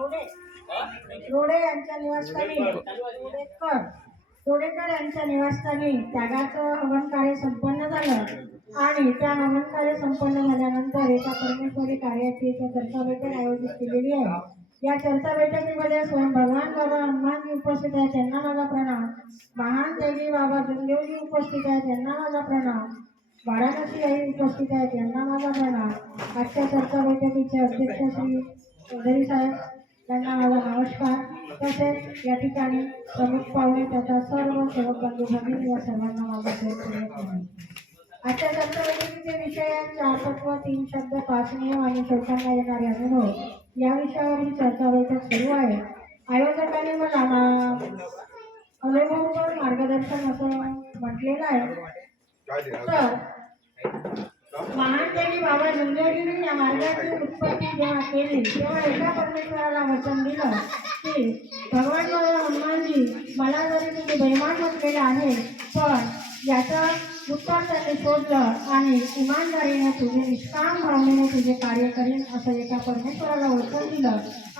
रोडे यांच्या निवासस्थानी रोडेकर यांच्या निवासस्थानी त्यागाचं हवन कार्य संपन्न झालं आणि त्या हवन कार्य संपन्न झाल्यानंतर एका परमेश्वरी कार्याची चर्चा बैठक आयोजित केलेली आहे। या चर्चा बैठकीमध्ये स्वयं भगवान बाबा हनुमानजी उपस्थित आहे, त्यांना माझा प्रणाम। महान देवी बाबा जमदेवजी उपस्थित आहे, त्यांना माझा प्रणाम। वाराणसी आई उपस्थित आहे, त्यांना माझा प्रणाम। आजच्या चर्चा बैठकीचे अध्यक्ष श्री चौधरी साहेब त्यांना माझा नमस्कार। तसेच या ठिकाणी प्रमुख पाहुणे तथा सर्व सेवक बंधू भगिनी या सर्वांना माझा आजच्या चर्चा बैठकीचे विषय 4 तत्व 3 शब्द 5 नियम आणि शोधांना येणारे अनुभव या विषयावर ही चर्चा बैठक सुरू आहे। आयोजकांनी मला अनुभवपर मार्गदर्शन असं म्हटलेलं आहे। तर महान देवी बाबा जमदेवजींनी या मार्गाची उत्पत्ती जेव्हा केली तेव्हा एका परमेश्वराला वचन दिलं की भगवान बाबा हनुमानजी मला जरी तुम्ही बेईमान म्हटलेले आहे पण याचं उत्तर त्यांनी शोधलं आणि इमानदारीने तुझे निष्काम भावनेने तुझे कार्य करीन असं एका परमेश्वराला वचन दिलं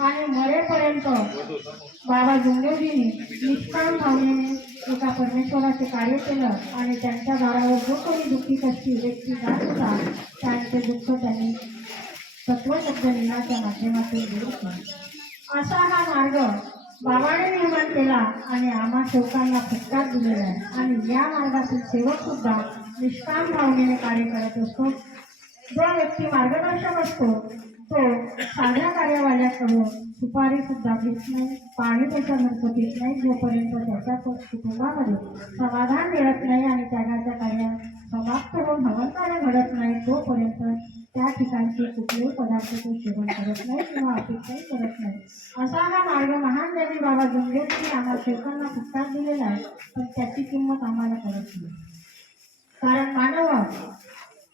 आणि मरेपर्यंत बाबा जमदेवजींनी निष्काम भावनेने एका परमेश्वराचे कार्य केलं आणि त्यांच्या दारावर जो कोणी दुःखी कष्टी व्यक्ती जात होता त्यांचे दुःख त्यांनी तत्वशब्द लिहाच्या माध्यमातून दूर केले। असा हा मार्ग बाबाने निर्माण केला आणि आम्हा सेवकांना फटकार दिलेला आहे आणि या मार्गातील सेवक सुद्धा निष्काम भावनेने कार्य करत असतो। जो व्यक्ती मार्गदर्शक असतो तो साध्या कार्यवाल्याकडून सुपारी सुद्धा घेत नाही, पाणी त्याच्या घरचं घेत नाही जोपर्यंत त्याच्या कुटुंबामध्ये समाधान मिळत नाही आणि त्यागाच्या कार्य समाप्त होऊन हवन कार्य घडत नाही तोपर्यंत त्या ठिकाणचे कुठलेही पदार्थ तो सेवन करत नाही किंवा अपेक्षाही करत नाही। असा हा मार्ग महान देवी बाबा जमदेवजी आम्हा सेवकांना फटकार दिलेला आहे पण त्याची किंमत आम्हाला कळत नाही। कारण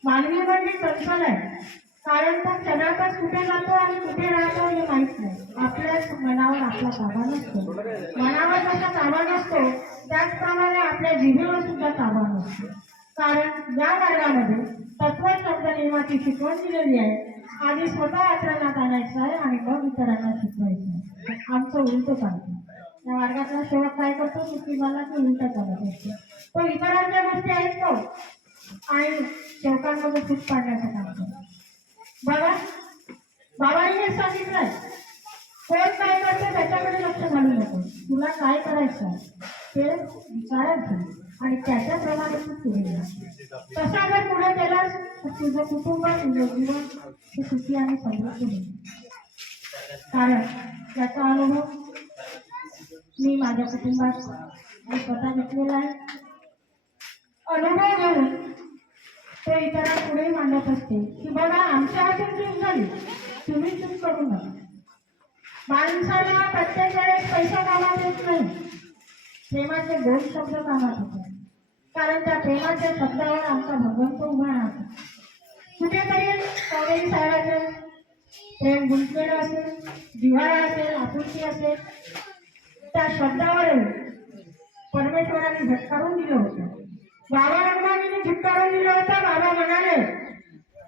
मानवी म्हणजे चंचल आहे, कारण तो क्षणातच कुठे जातो आणि कुठे राहतो हे माहीत नाही। आपल्याच मनावर आपला ताबा नसतो, मनावर जसा ताबा नसतो त्याचप्रमाणे आपल्या जिभेवर सुद्धा ताबा नसतो। कारण या मार्गामध्ये तत्वशब्द नियमाची शिकवण दिलेली आहे। आधी स्वतः आचरणात आणायचं आहे आणि मग इतरांना शिकवायचं आहे। आमचं उलट चालतं। या मार्गातला सेवक काय करतो की मला ते उलट चालत असतो, तो इतरांच्या गोष्टी ऐकतो आणि सेवकांमध्ये फूट पाडण्याचं काम करतो। बघा बाबांनी हे सांगितलंय कोण काय करतो त्याच्याकडे लक्ष घालू नको, तुला काय करायचं ते विचारात घे आणि त्याच्याप्रमाणे तू पुढे जा। तसा जर पुढे गेलास तर तुझं कुटुंब तुझं जीवन हे सुखी आणि समृद्ध होईल। कारण त्याचा अनुभव मी माझ्या कुटुंबात स्वतः घेतलेला आहे। अनुभव घेऊन तो इतरांपुढे मांडत असते की बघा आमच्या हातून चूक झाली, तुम्ही चूक करू नका। माणसाला प्रत्येक वेळेस पैसा कामात येत नाही, प्रेमाचे 2 शब्द कामात होते कारण त्या प्रेमाच्या शब्दावर आमचा भगवंत उभा राहतो। कुठेतरी चौधरी साहेबांचे प्रेम गुंतलेलं असेल, जिव्हाळा असेल, आपुलकी असेल, त्या शब्दावर परमेश्वराने झटकारून दिलं होतं। बाबा हनुमानजीने झटकारून दिलं होतं। बाबा म्हणाले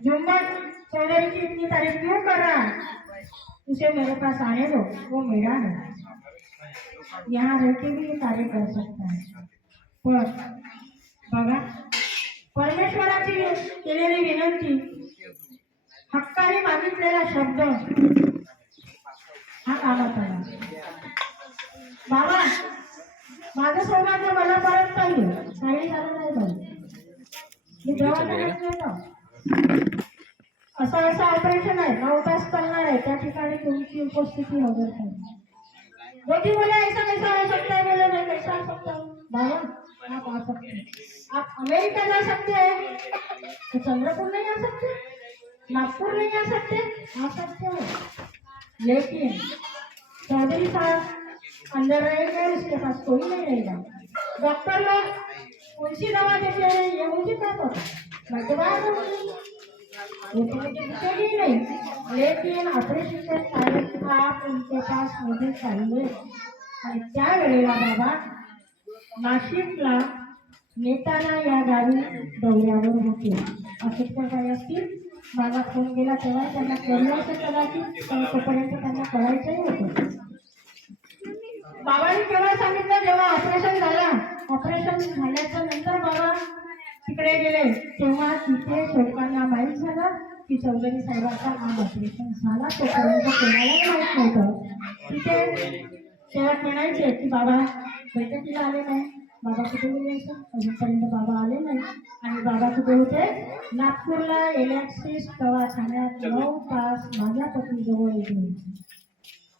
जुम्मन चौधरी की इतनी तारीफ क्यों कर रहा है, उसे मेरे पास आने दो, वो मेरा है, यहाँ रह के भी ये कार्य कर सकता है। पण बघा परमेश्वराची केलेली विनंती, हक्काने मागितलेला शब्द हा कामात आला। बाबा माझं सौभाग्य मला परत पाहिजे, काही झालं नाही पाहिजे, मी दवाखान्यात नेलं असं ऑपरेशन आहे 9 तास चालणार आहे त्या ठिकाणी तुमची उपस्थिती हजर आहे। मोदी बोले ऐसा कैसा हो सकता है, बोले नहीं कैसा हो सकता है बाबा आप आ सकते हैं, आप अमेरिका जा सकते हैं तो चंद्रपुर नहीं आ सकते, नागपुर नहीं आ सकते हो। लेकिन चौधरी साहब अंदर रहेंगे, उसके पास कोई नहीं रहेगा। डॉक्टर लोग कौन सी दवा देते हैं ये मुझे क्या पता, मैं तो बाहर रहूंगी, वो तो मुझे दिखेगी नहीं, लेकिन ऑपरेशन के टाइम आप उनके पास मुझे चाहिए। आणि त्यावेळेला बाबा नाशिकला नेताना या गावी दौऱ्यावर होते। अशोक प्रकारे असतील बाबा फोन गेला तेव्हा त्यांना कळलं होतं कदाचित, पण तोपर्यंत त्यांना कळायचंही होतं. बाबांनी केव्हा सांगितलं, जेव्हा ऑपरेशन झालं, ऑपरेशन झाल्याच्या नंतर बाबा तिकडे गेले तेव्हा तिथे लोकांना माहीत झालं की चौधरी साहेबांचा आज ऑपरेशन झाला. तोपर्यंत कोणालाही माहीत नव्हतं. तिथे सेवक म्हणायचे की बाबा बैठकीला आले नाही, बाबा कुठे गेले असं, अजूनपर्यंत बाबा आले नाही. आणि बाबा कुठे होते, नागपूरला एलॅक्सिस दवाखान्यात 9 तास माझ्या पतीजवळ येते.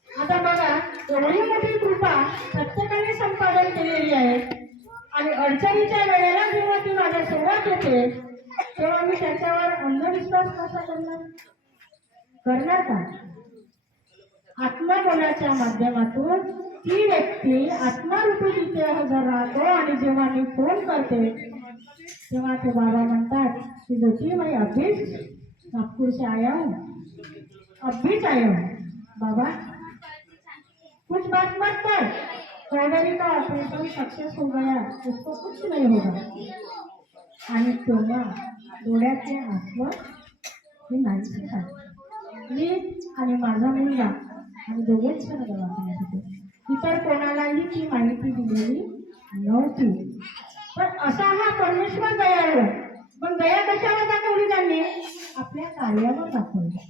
आता बघा, एवढी मोठी कृपा प्रत्येकाने संपादन केलेली आहे. आणि अडचणीच्या वेळेला जेव्हा ती माझ्या सोबत येते तेव्हा मी त्याच्यावर अंधविश्वास कसा करणार का? आत्मबोलाच्या माध्यमातून ती व्यक्ती आत्मारूपी तिथे हजर राहतो. आणि जेव्हा मी फोन करते तेव्हा ते बाबा म्हणतात की ज्योति मैं अभी नागपुर से आया हूँ, अभीच आया हूँ बाबा, कुछ बात मत कर, चौधरी का ऑपरेशन सक्सेस हो गया, उसको कुछ नहीं होगा. आणि तेव्हा डोळ्याचे आसव हे नाहीसे झाले. मी आणि माझा मुलगा आणि दोघेच जण दवाखान्यात होते. इतर कोणालाही ती माहिती दिलेली नव्हती. पण असा हा परमेश्वर दयाळू. पण दया कशावर दाखवली त्यांनी? आपल्या कार्यावर दाखवली.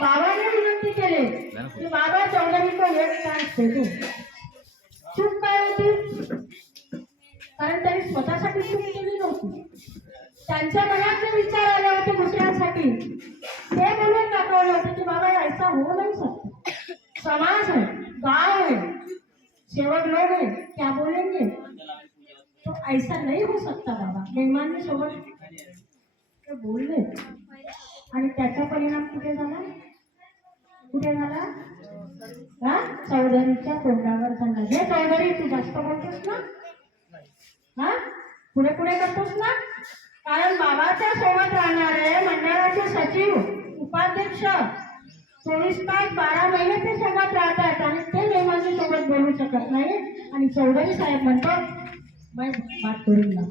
बाबाने विनंती केली की बाबा चौधरी को एक चान्स दे दो. चूक काय होती? कारण त्यांनी स्वतःसाठी चूक केली नव्हती. त्यांच्या मनात जे विचार आले होते दुसऱ्यांसाठी ते बोलून दाखवले होते की बाबा ऐसा हो नहीं सकता. समाज है, गांव है, सेवक लोग है, क्या बोलेंगे, तो ऐसा नहीं हो सकता बाबा. मेहमानने सोबत ते बोलले आणि त्याचा परिणाम कुठे झाला? कुठे झाला? चौधरीच्या तोंडावर झाला. हे चौधरी तू जास्त बोलतोस ना, पुढे पुढे करतोस ना. कारण बाबाच्या सोबत राहणारे मंडळाचे सचिव, उपाध्यक्ष 24 तास 12 महिने ते सोबत राहतात आणि ते मेहमानी सोबत बोलू शकत नाही. आणि चौधरी साहेब म्हणतो मैं बात करूंगा,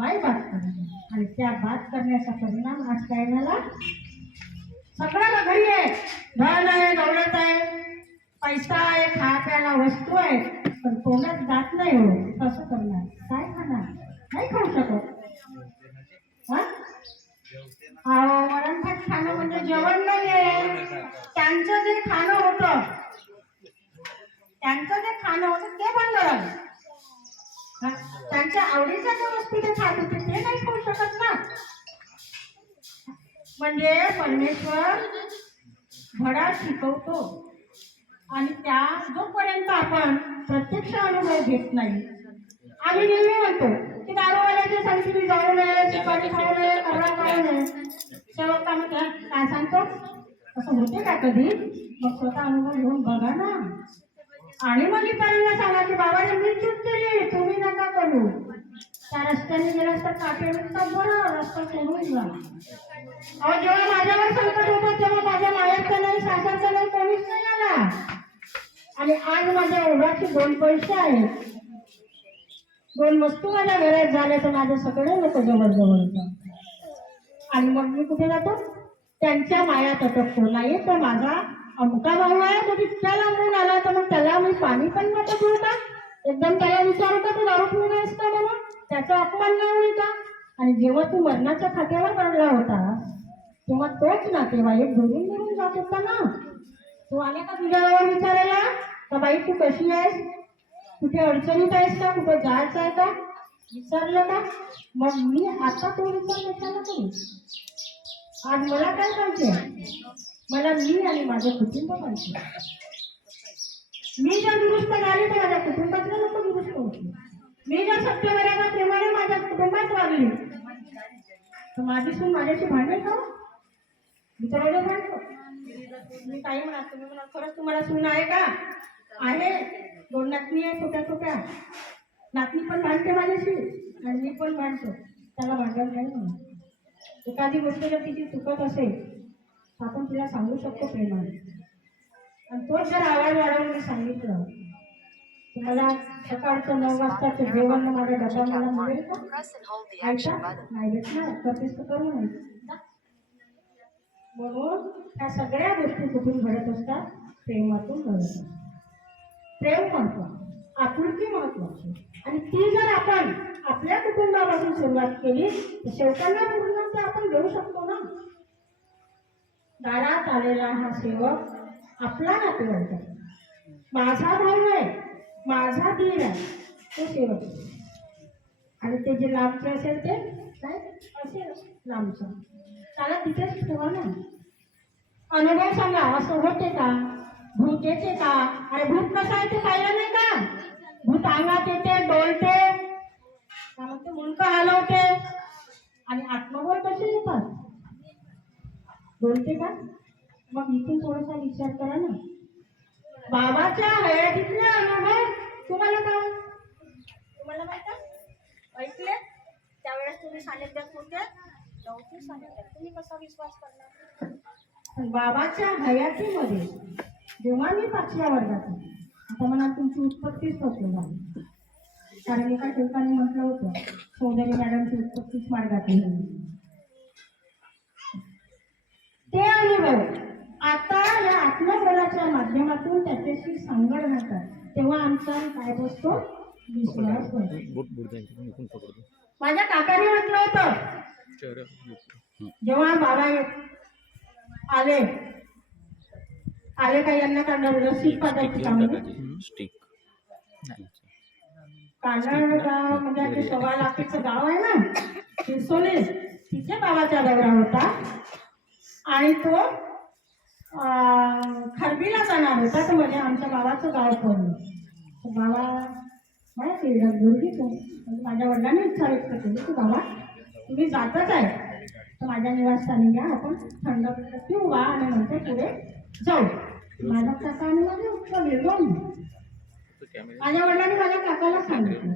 मैं बात करूंगा. आणि त्या बात करण्याचा परिणाम आज काय झाला? सगळं घरी आहे, धन आहे, दौलत आहे, पैसा आहे, खा प्याला वस्तू आहे, पण तोंडात जात नाही. हो कसं करणार? काय खाणार? नाही खाऊ शकत. वरणभात खाणं म्हणजे जेवण नाही आहे. त्यांचं जे खाणं होतं ते बंद झालं. त्यांच्या आवडीच्या ज्या वस्तू ते खात होते ते नाही खाऊ शकत ना. म्हणजे परमेश्वर धडा शिकवतो आणि त्या जोपर्यंत आपण प्रत्यक्ष अनुभव घेत नाही. आम्ही नेहमी म्हणतो की दारूवाल्याच्या संगतीने जाऊ नये, चिपाटी खाऊ नये, खबरा खाऊ नये. सेवक काय सांगतो? असं होते का कधी? मग स्वतः अनुभव घेऊन बघा ना. आणि मग इतरांना सांगा की बाबाने मी चूक केली, तुम्ही नका करू. त्या रस्त्याने गेला तर काटेनुसार बरं रस्ता सोडून जा. जेव्हा माझ्यावर संकट होतं तेव्हा माझ्या मायाचं नाही, सासरचं नाही, कोणीच नाही आला. आणि आज माझ्या ओढाचे 2 पैसे आहेत, 2 वस्तू माझ्या घरात झाल्या तर माझे सगळे लोक जवळ येतात. आणि मग मी कुठे जातो? त्यांच्या मायात अटकतो. नाही तर माझा अमुका भाऊ आहे तो इतक्या लांबून आला तर मग त्याला मी पाणी पण नको देऊ का? एकदम त्याला विचारू का तू दारू पिऊन आहेस का म्हणून? त्याचा अपमान नाही होईल का? आणि जेव्हा तू मरणाच्या खात्यावर पडला होता तेव्हा तोच नातेवाईक धरून जात होता ना. तू आला का तुझ्याजवळ विचारायला का बाई तू कशी आहेस, कुठे अडचणीत आहेस का, कुठे जायचं आहे का, विचारलं का? मग मी आता तो विचार कशाला करू? आज मला काय पाहिजे? मला मी आणि माझं कुटुंब पाहिजे. मी जर दुरुस्त झाली तर माझ्या कुटुंबातले लोक दुरुस्त होतील. मी जर सत्यमर्यादा प्रेमाने माझ्या कुटुंबात वागली तर माझी सून माझ्याशी भांडेल का? विचारले भांडतो. मी काही म्हणा, तुम्ही म्हणा खरंच तुम्हाला सून आहे का? आहे. 2 नातनी आहे, छोट्या छोट्या नातनी पण भांडते माझ्याशी आणि मी पण भांडतो. त्याला भांडण नाही म्हणून. एखादी गोष्ट जर तिची चुकत असेल तर आपण तिला सांगू शकतो प्रेमाने. आणि तोच जर आवाज वाढवून मी सांगितलं तुम्हाला सकाळचं 9 वाजताचं जेवण माझ्या डब्याला मिळेल का? ऐका नाही भेटणार तर तेच तर करू नये. म्हणून ह्या सगळ्या गोष्टी कुठून घडत असतात? प्रेमातून घडत असतात. प्रेम महत्वाचं, आपुलकी महत्वाची, आणि ती जर आपण आपल्या कुटुंबापासून सुरुवात केली तर शेवटांना पूर्ण ते आपण देऊ शकतो ना. दारात आलेला हा सेवक आपला नातेवाईक आहे, माझा भाऊ आहे, माझा दीर आहे, तो सेवक आहे. आणि ते जे लांबचे असेल ते काय असेल लांबचं, त्याला तिथेच ठेवा ना. अनुभव सांगा, असं होते का? भूत येते का? अरे भूत कसं आहे ते पाहिलं नाही का? भूत अंगात येते, डोलते, ते मुंडकं हलवते, आणि आत्मबोध कसे येतात? बोलते का? मग इथून थोडासा विचार करा ना. बाबाच्या हयातीतले अनुभव तुम्हाला काय? तुम्हाला माहित आहे? ऐकले? त्यावेळेस तुम्ही सानिध्यात होते, नव्हते सानिध्यात, तुम्ही कसा विश्वास करणार? बाबाच्या हयातीमध्ये जेव्हा मी 5व्या वर्गात होते, आता मला तुमची उत्पत्तीच होते झाली, कारण एका ठिकाणी म्हटलं होतं चौधरी मॅडमची उत्पत्तीच मार्गात येईल. ते अनुभव आता या आत्मबलाच्या माध्यमातून त्याच्याशी संगड घालतात, तेव्हा आमचा काय बसतो? विश्वास बसतो. माझ्या काकाने म्हटलं होतं, जेव्हा बाबा आले आले का यांना काढणार रस्सी पाडायची कामं काढणार गाव म्हणजे 1.25 लाखाचं गाव आहे ना शिरसोली, तिथे बाबाचा दौरा होता आणि तो खरबीला जाणार होता. तर म्हणजे आमच्या गावाचं गाव पडलं. बाबा माहिती दुर्गीच म्हणजे माझ्या वडिलांनी इच्छा व्यक्त केली की बाबा तुम्ही जातच आहे तर माझ्या निवासस्थानी घ्या, आपण थंड पिऊ बा आणि नंतर पुढे जाऊ. माझ्या काका आणि माझे उत्तर गेलो. माझ्या वडिलांनी माझ्या काकाला सांगितलं.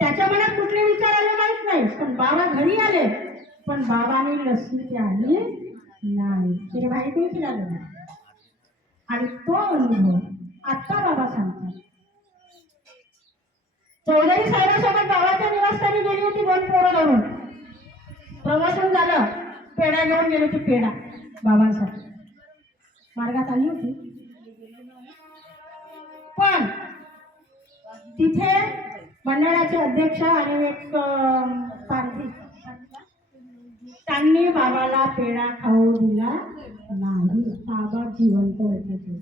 त्याच्या मनात कुठले विचार आले माहित नाही, पण बाबा घरी आले, पण बाबांनी लस्सी प्यायली नाही, तिने भाई कोणी पिलालं नाही. आणि तो अनुभव आता बाबा सांगतात. चौधरी साहेबांसोबत गावाच्या निवासस्थानी गेली होती 2 पोरं धरून, प्रवासन झालं, पेढा घेऊन गेली होती, पेढा बाबांसाठी मार्गात आली होती. पण तिथे मंडळाचे अध्यक्ष आणि एक पारधी त्यांनी बाबाला पेढा खाऊ दिला नाही. बाबा जिवंत होते.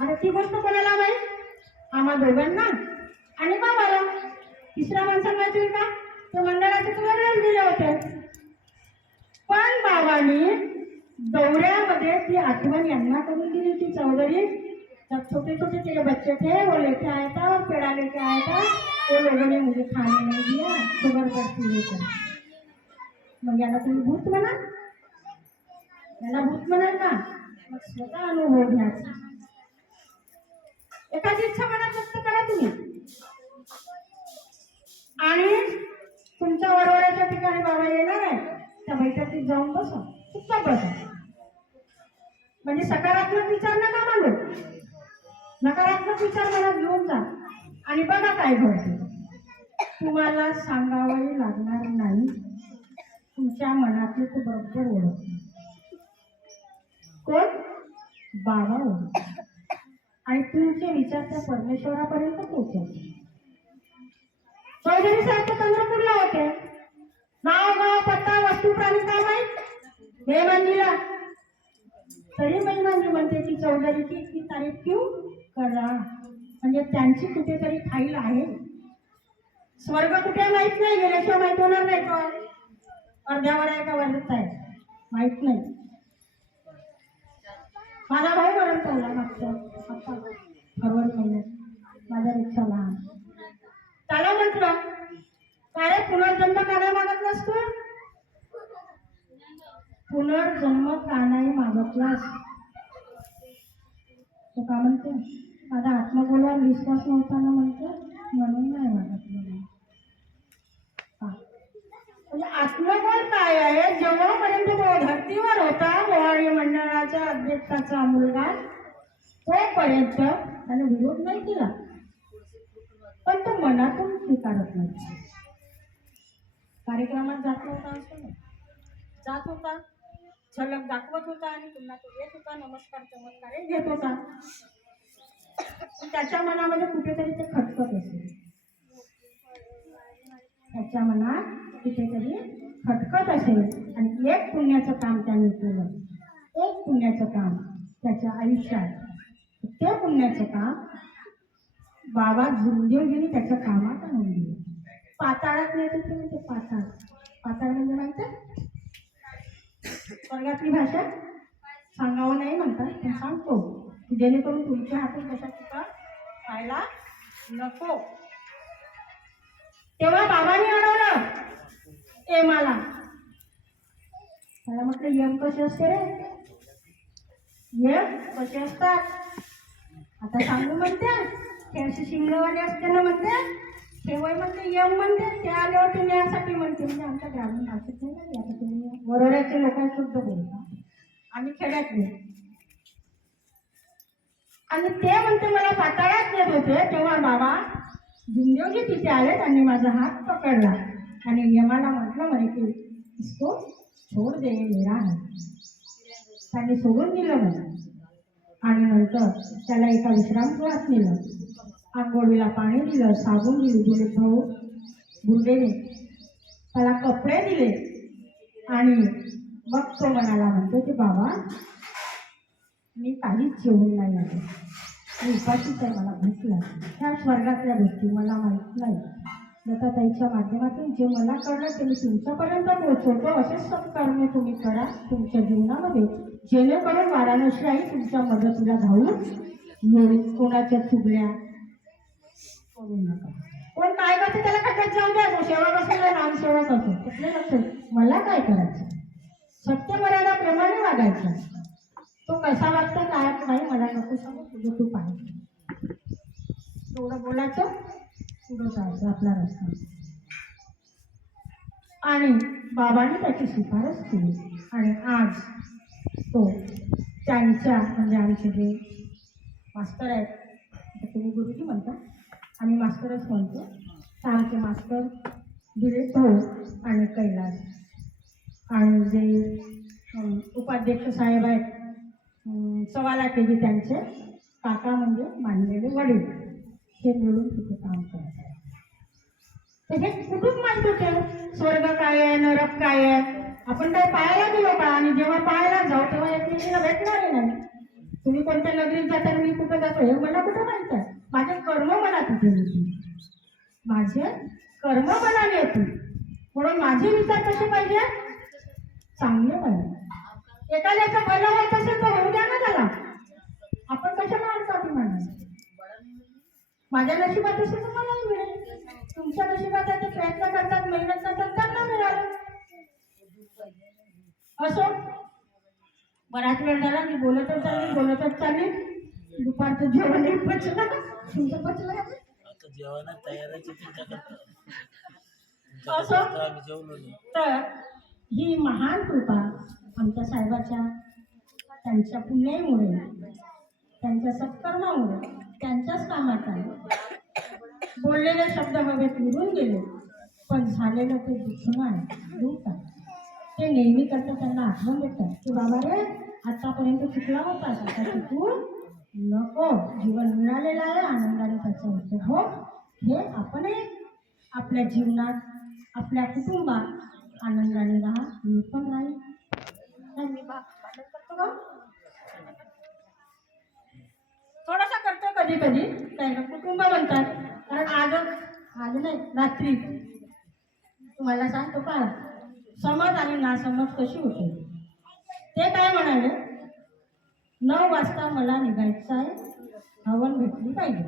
आता ती गोष्ट कोणाला माहीत? आम्हा दोघांना आणि बाबाला. तिसऱ्या माणसाला माहिती का? ते मंडळाचे वेगळेच दिले होते. पण बाबांनी दौऱ्यामध्ये ती आठवण यांना करून दिली होती. चौधरी जब छोटे छोटे तेरे बच्चे थे वो लेके आया था और पेड़ा लेके आया था, वो लोगों ने मुझे खाने नहीं दिया, शुगर बढ़ती लेकर. मग याला तुम्ही भूत म्हणा? याला भूत म्हणाल का? मग स्वतः अनुभव घ्यायचा. एखादी इच्छा मनात व्यक्त करा तुम्ही, आणि तुमच्या वडवड्याच्या ठिकाणी बाबा येणार आहे त्या बैठकीत जाऊन बसा, चुपचाप बसा. म्हणजे सकारात्मक विचार नका मांडू, नकारात्मक विचार मनात घेऊन जा आणि बघा काय घडते. तुम्हाला सांगावंही लागणार नाही, तुमच्या मनातले ते बरोबर ओळख. कोण? बाबा ओळख. आणि तुमचे विचार त्या परमेश्वरापर्यंत पोहोचवते. चौधरी साहेब तर चंद्रपूरला होते. नाव गाव पत्ता वस्तू प्राणी काय माहीत मेहमानजीला. तरी मेहमानजी म्हणते की चौधरीची इतकी तारीफ क्यों करा, म्हणजे त्यांची कुठेतरी फाईल आहे. स्वर्ग कुठे माहित नाही, गेल्याशिवाय माहित होणार नाही. तो अर्ध्यावर आहे का वरच आहे माहित नाही. माझा भाऊ मरण पावला मागच्या फरवरी महिन्यात माझ्या रिक्षाला. त्याला म्हटलं काय रे पुनर्जन्म का नाही मागतलास तू? पुनर्जन्म का नाही मागतलास? तो का म्हणते माझा आत्मबोलावर विश्वास नव्हता ना, म्हणतो म्हणून नाही मागतलं. म्हणजे आत्मबोल काय आहे? जेव्हापर्यंत तो धर्तीवर होता गोवाळी मंडळाच्या अध्यक्षाचा मुलगा, तोपर्यंत त्याने विरोध नाही केला, पण तो मनातून स्वीकारत नाही. कार्यक्रमात जात नव्हता, असं जात होता झलक दाखवत होता आणि पुन्हा तो येत होता, नमस्कार चमत्कार घेत होता. त्याच्या मनामध्ये कुठेतरी ते खटकत असेल, त्याच्या मनात कुठेतरी खटकत असेल. आणि एक पुण्याचं काम त्याने केलं, एक पुण्याचं काम त्याच्या आयुष्यात. ते पुण्याचं काम बाबा झुंदेवजींनी त्याच्या कामात आणून दिलं. पाताळात नेत होते म्हणजे पाताळ. पाताळ म्हणजे माहिती आहे स्वर्गातली भाषा, सांगावं नाही म्हणतात पण सांगतो जेणेकरून तुमच्या हातून कशा चुका व्हायला नको. तेव्हा बाबांनी अडवलं एमाला. मला म्हटलं यम कसे असते रे, यम कसे असतात आता सांगू म्हणते. ते असे शिंगवाले असते ना म्हणते, तेव्हा म्हणते यम म्हणते. ते आले होते न्यायासाठी म्हणते. म्हणजे आमच्या ग्रामीण भाषेत नाही ना, आता तुम्ही वरोड्याचे लोकांसुद्धा बोलता, आम्ही खेड्यातले. आणि ते म्हणते मला पाताळात येत होते. तेव्हा बाबा झुंदेवजी तिथे आले, त्यांनी माझा हात पकडला आणि यमाला म्हटलं म्हणे की इसको छोड दे मेरा है. त्यांनी सोडून दिलं म्हणे. आणि नंतर त्याला एका विश्रामगृहात नेलं, आंघोळीला पाणी दिलं, साबण दिली, दिले भाऊ गुरुदेने त्याला कपडे दिले. आणि मग तो म्हणाला म्हणतो की बाबा मी काहीच जेवण नाही आले, मी उपाशीच आहे, मला भूक लागली. ह्या स्वर्गातल्या गोष्टी मला माहीत नाही. दत्ताताईच्या माध्यमातून जे मला कळलं ते मी तुमच्यापर्यंत पोहोचवतो. असेच सत्कर्म तुम्ही करा तुमच्या जीवनामध्ये, जेणेकरून वाराणसी आई तुमच्या मदतीला धावून येईल. कोणाच्या चुगल्या करू नका. कोण काय करते त्याला खड्ड्यात जाऊन द्या. सेवक असेल नामसेवक असेल कुठले नसेल, मला काय करायचं, सत्य मर्यादा प्रमाणे वागायचं. तो कसा वागतो काय नाही मला नको सांगू, तुझं तू पाहिजे तेवढं बोलायचं, पुढं जायचं आपला रस्ता. आणि बाबांनी त्याची शिफारस केली. आणि आज तो त्यांच्या म्हणजे आमचे जे मास्तर आहेत, तुम्ही गुरुजी म्हणता, आम्ही मास्तरच म्हणतो, तर आमचे मास्तर दिलीप भाऊ आणि कैलास आणि जे उपाध्यक्ष साहेब आहेत सवाला केजी, त्यांचे काका म्हणजे मानलेले वडील, हे मिळून तिथे काम करत आहेत. तर हे कुठून माहित होते स्वर्ग काय आहे नरक काय आहे. आपण काय पाहायला गेलो का, आणि जेव्हा पाहायला जाऊ तेव्हा एकमेकीला भेटणार नाही. तुम्ही कोणत्या नगरीत जाता, मी कुठं जातो हे मला कुठं माहित आहे. माझे कर्म मला तिथे येतील, माझे कर्म मला येतील. म्हणून माझे विचार कसे पाहिजे, चांगले पाहिजे. एखाद्याचं भलं होत असेल तर होऊ द्या ना त्याला, आपण कशाला अडचणी मांडायचं. माझ्या नशिबात असेल तर मलाही मिळेल, तुमच्या नशिबात ते प्रयत्न करतात मेहनत करतात त्यांना मिळालं. असो बराच वेळ झाला, मी बोलतच चालली. दुपारचं जेवण पचलं, तुमचं पचलं आता जेवण तयारच असो. तर ही महान कृपा आमच्या साहेबाच्या, त्यांच्या पुण्याईमुळे, त्यांच्या सत्कर्मामुळे, त्यांच्याच कामात आहे. बोललेले शब्द हवेत निघून गेले, पण झालेलं ते दुखणं आहे, दुःख आहे. ते नेहमी करता त्यांना आठवण देतात की बाबा रे आतापर्यंत चुकला होता, आता चुकून नको. जीवन मिळालेलं आहे, आनंदाने त्याचा उपयोग हो. हे आपण आपल्या जीवनात आपल्या कुटुंबात आनंदाने राहा. मी पण राहील. मी करतो थोडासा करतो कधी कधी, काय कुटुंब म्हणतात. कारण आज नाही रात्री तुम्हाला सांगतो का समज आणि नासमज कशी होते. ते काय म्हणाले, 9 वाजता मला निघायचं आहे, हवन भेटली पाहिजे.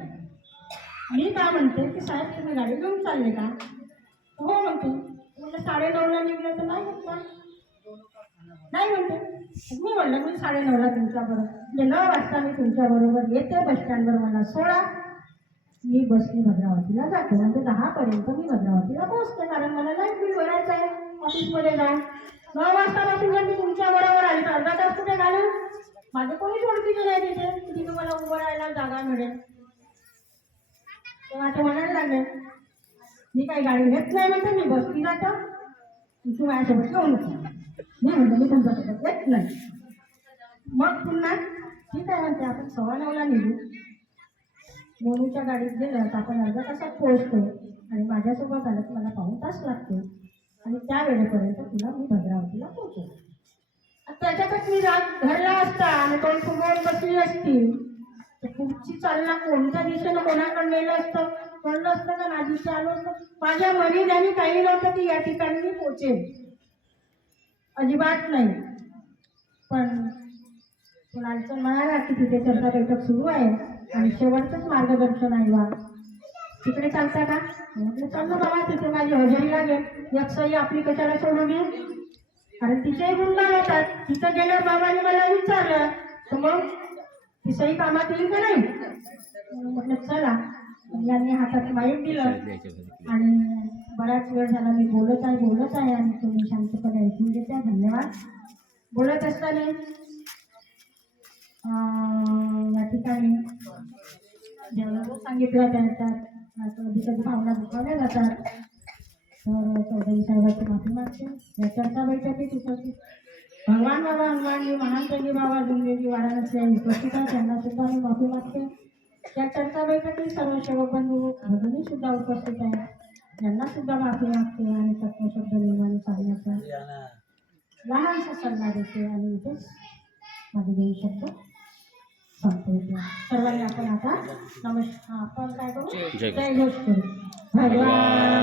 मी काय म्हणते की साहेब तुम्ही गाडी घेऊन चालले का, हो म्हणते. म्हटलं 9:30ला निघलं तर नाही होत का, नाही म्हणते. मी म्हणलं मी 9:30ला तुमच्याबरोबर, म्हणजे 9 वाजता मी तुमच्याबरोबर येते, बसस्टँडवर मला सोडा, मी बसने भद्रावतीला जातो. म्हणजे 10पर्यंत मी भद्रावतीला पोहोचते, कारण मला लाईट बिल भरायचं आहे ऑफिसमध्ये जाऊन. 9 वाजतापासून जर मी तुमच्या बरोबर आली तर अर्धा तास कुठे घालू, माझे कोणीच ओळखीचे नाही तिथे की तिथे मला उभं राहायला जागा मिळेल. तेव्हा ते म्हणायला लागले मी काही गाडी घेत नाही म्हणते, मी बसली जातो, तू माझ्यासोबत येऊ नको. मी म्हणतो मी तुमच्यासोबत येत नाही. मग पुन्हा ठीक आहे म्हणते आपण 9:15ला निघू. मोनूच्या गाडीत गेलं तर आपण अर्धा तासात पोहोचतो आणि माझ्यासोबत आलं तर मला 1.5 तास लागतो आणि त्या वेळेपर्यंत तुला मी भद्रावतीला पोहोचवतो. त्याच्यातच मी घरला असता आणि तो फुगवून बसली असती तर पुढची चालना कोणत्या दिशेनं कोणाकडे नेलं असतं कळलं असतं का ना दिशा आलो असतं. माझ्या मनी ज्यांनी काही नव्हतं की या ठिकाणी मी पोचेल, अजिबात नाही. पण अडचण म्हणाला की तिथे चर्चा बैठक सुरू आहे आणि शेवटचंच मार्गदर्शन आहे बा, तिकडे चालता का? म्हटलं चाललं बाबा, तिथे माझी हजेरी लागेल. एक सही आपली कशाला सोडून येईल, कारण तिच्याही गुंडा होतात. तिथं गेल्यावर बाबांनी मला विचारलं तर मग ती सही कामात येईल का नाही. म्हटलं चला. यांनी हातात माईक दिलं आणि बराच वेळ झाला मी बोलत आहे आणि तुम्ही शांतपणे ऐकून घेत्या. धन्यवाद. बोलत असताना या ठिकाणी जेवढं सांगितलं त्याच्यात कधी कधी भावना दुखावल्या जातात. तर चौधरी साहेबांची माफी मागते. या चर्चा बैठकीत उपस्थित भगवान बाबा हनुमानजी महान त्यांनी बाबा जुंगेजी वाराणसी उपस्थित आहे, त्यांना सुद्धा मी माफी मागते. या चर्चा बैठकीत सर्व सेवक बंधू भगिनी सुद्धा उपस्थित आहे, त्यांना सुद्धा माफी मागते आणि तत्वशब्द निर्माण सांगण्याचा लहानसा सल्ला देते आणि इथेच माझे 2 शब्द संपवते. सर्वांनी आपण आता नमस्कार आपण काय करू, जय घोष करू. भगवान